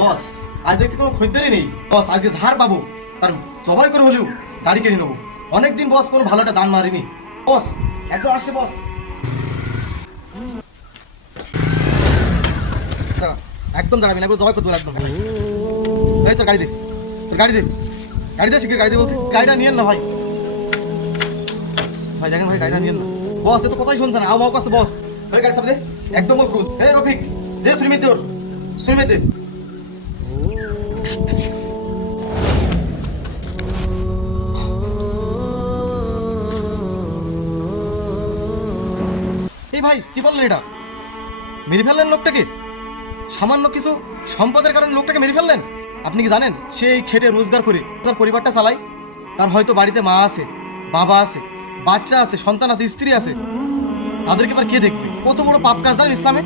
বস আজ দেখতে কোনো খদ্দেরই নেই। বস আজকে ঝাড় পাবো, তার সবাই করে হলেও গাড়ি কেড়ে নেবো। অনেকদিন বস কোনো ভালো একটা দান মারিনি। বস একজন আসছে বস। দাঁড়া, একদম দাঁড়াবি না, একবার জবাই করে দেবো একদম। এই তোর গাড়ি দে, তোর গাড়ি দে, গাড়ি দে, শিখে গাড়ি দে বলছি। গাড়িটা নিয়েন না ভাই, ভাই দেখেন ভাই গাড়িটা নিয়েন না। বস এ তো কথাই শুনছে না, আও মাও কাছে বস। ভাই গাড়ি চাপে দে, একদম বল। হে রফিক দে, সুরিমিত দে, ওর সুরিমিত দে। এই ভাই কি বললেন এটা? মেরে ফেললেন লোকটাকে? সামান্য কিছু সম্পদের কারণে লোকটাকে মেরে ফেললেন? আপনি কি জানেন সে এই খেটে রোজগার করে তার পরিবারটা চালায়? তার হয়তো বাড়িতে মা আছে, বাবা আছে, বাচ্চা আছে, সন্তান আছে, স্ত্রী আছে। তাদেরকে এবার কে দেখবে? কত বড় পাপ কাজ জানেন ইসলামে?